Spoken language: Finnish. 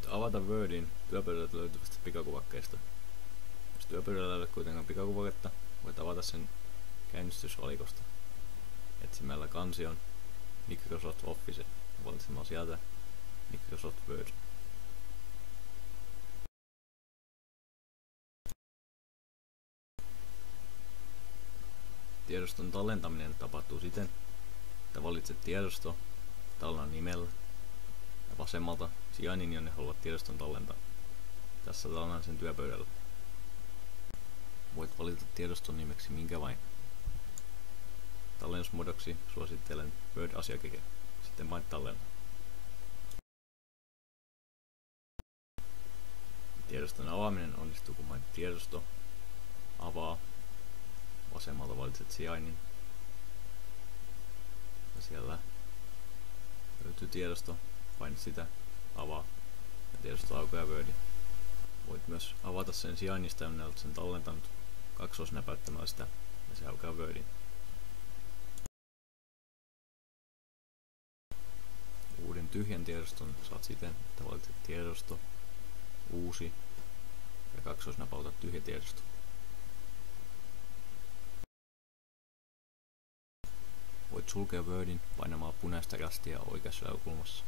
Voit avata Wordin työpöydältä löytyvästä pikakuvakkeesta. Jos työpöydällä ei ole kuitenkaan pikakuvaketta, voit avata sen käynnistysvalikosta etsimällä kansion Microsoft Office ja valitsemalla sieltä Microsoft Word. Tiedoston tallentaminen tapahtuu siten, että valitset tiedosto tallennan nimellä ja vasemmalta sijainnin, jonne haluat tiedoston tallentaa. Tässä tallennan sen työpöydällä. Voit valita tiedoston nimeksi minkä vain. Tallennusmuodoksi suosittelen Word-asiakirja, sitten vain tallenna. Tiedoston avaaminen onnistuu, kun vain tiedosto avaa. Vasemmalta valitset sijainnin. Ja siellä löytyy tiedosto, painat sitä, avaa ja tiedosto aukeaa Wordin. Voit myös avata sen sijainnista, jonne olet sen tallentanut kaksoisnäpäyttämällä sitä ja se aukeaa Wordin. Uuden tyhjän tiedoston saat siten, että valitset tiedosto, uusi ja kaksoisnäpäytät tyhjä tiedosto. Voit sulkea Wordin painamalla punaista rastia oikeassa yläkulmassa.